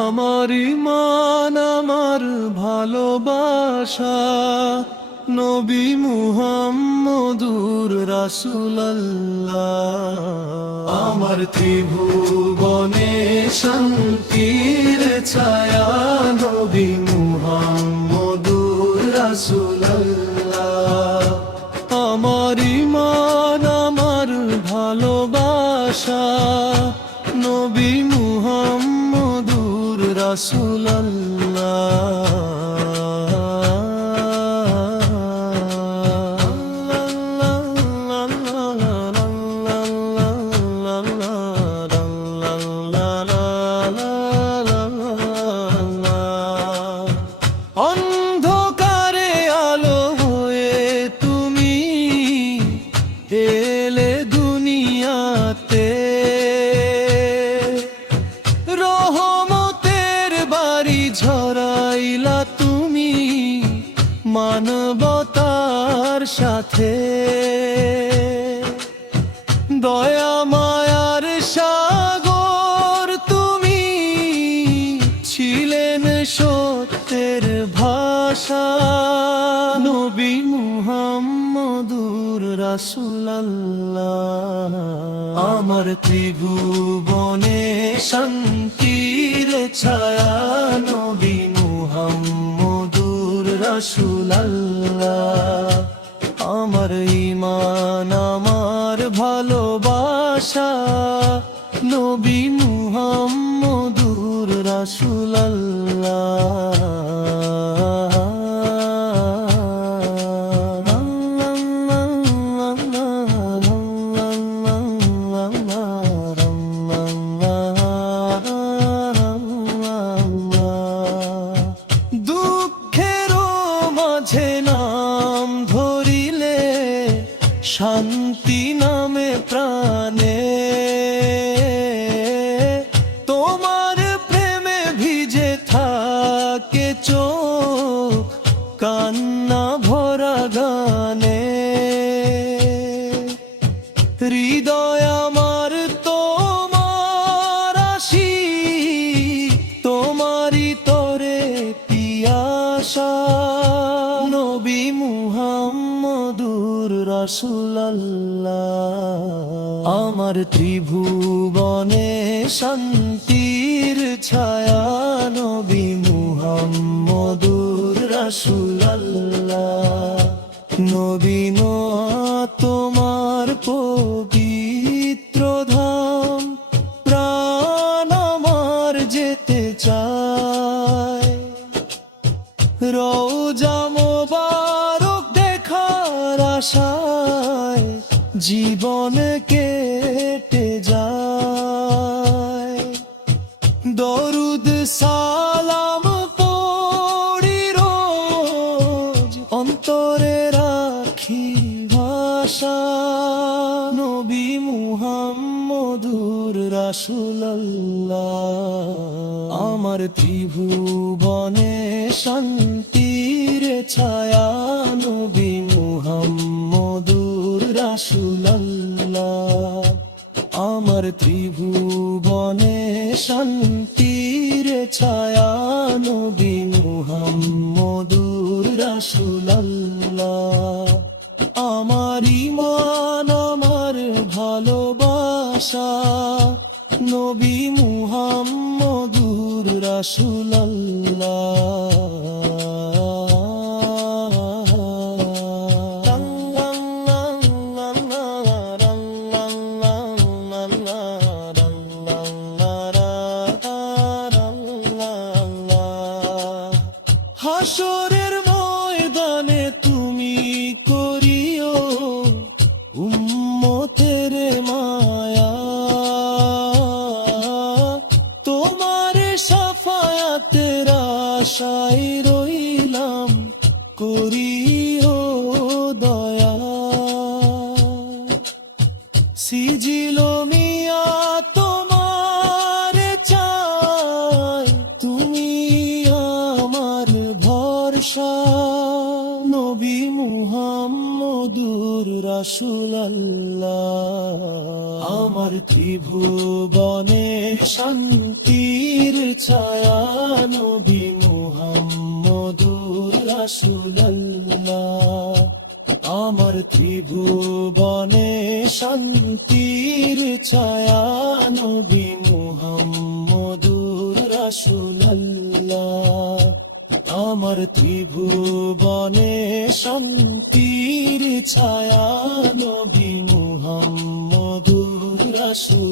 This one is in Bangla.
আমার ঈমান আমার ভালোবাসা নবী মুহাম্মদুর রাসূলুল্লাহ। আমার ত্রিভুবনে শান্তির ছায়া নবী মুহাম্মদুর রাসূলুল্লাহ। আমার ঈমান আমার ভালোবাসা নবী মুহাম্মদুর রাসূলুল্লাহ। অন্ধকারে আলো হয়ে তুমি এলে দুনিয়াতে, রহমতের বাড়ি ঝরাইলা তুমি মানবতার সাথে। দয়া মায়ার সাগর তুমি ছিলেন সত্যের ভাষা নবী মুহাম্মদুর রাসূলুল্লাহ। আমার ত্রিভুবনে শান্তির ছায়া নবী মুহাম্মদুর রাসূলুল্লাহ। আমার ঈমান আমার ভালোবাসা নবী মুহাম্মদুর রাসূলুল্লাহ। দুঃখেরও মাঝে নাম ধরিলে শান্তি নামে প্রাণে, তোমার প্রেমে ভিজে থাকে চোখ কান্না ভরা গানে। হৃদয় আমার তোমার আশিক, তোমারই তরে পিয়াসা নবী মুহাম্মদুর রাসূলুল্লাহ। আমার ত্রিভুবনে শান্তির ছায়া নবী মুহাম্মদুর রাসূলুল্লাহ। নবী তোমার পবিত্র ধাম প্রাণ আমার যেতে চায়। রওজা মোবারক দেখার আশায় জীবন কেটে যায়। দরুদ সালাম পড়ি রোজ অন্তরে রাখি ভাষা নবী মুহাম্মদুর রাসূলুল্লাহ। আমার ত্রিভুবনে শান্তির ছায়া নবী মুহাম্মদুর রাসূলুল্লাহ। আমার ত্রিভুবনে শান্তির ছায়া নবী মুহাম্মদুর রাসূলুল্লাহ। আমার ঈমান আমার ভালোবাসা নবী মুহাম্মদুর রাসূলুল্লাহ। হাসরের ময়দানে তুমি করিও উম্মতের মায়া, তোমার শাফায়াতের আশায় রইলাম করিও দয়া। সিজিল মিয়া তোমার চাই, তুমি আমার ভরসা নবী মুহাম্মদুর রাসূলুল্লাহ। আমার ত্রিভুবনে শান্তি ছায়া নবী মুহাম্মদুর রাসূলুল্লাহ। আমার ত্রিভুবনে শান্তির ছায়া নবী মুহাম্মদুর রাসূলুল্লাহ। আমার ত্রিভুবনে শান্তির ছায়া নবী মুহাম্মদুর রাসূলুল্লাহ।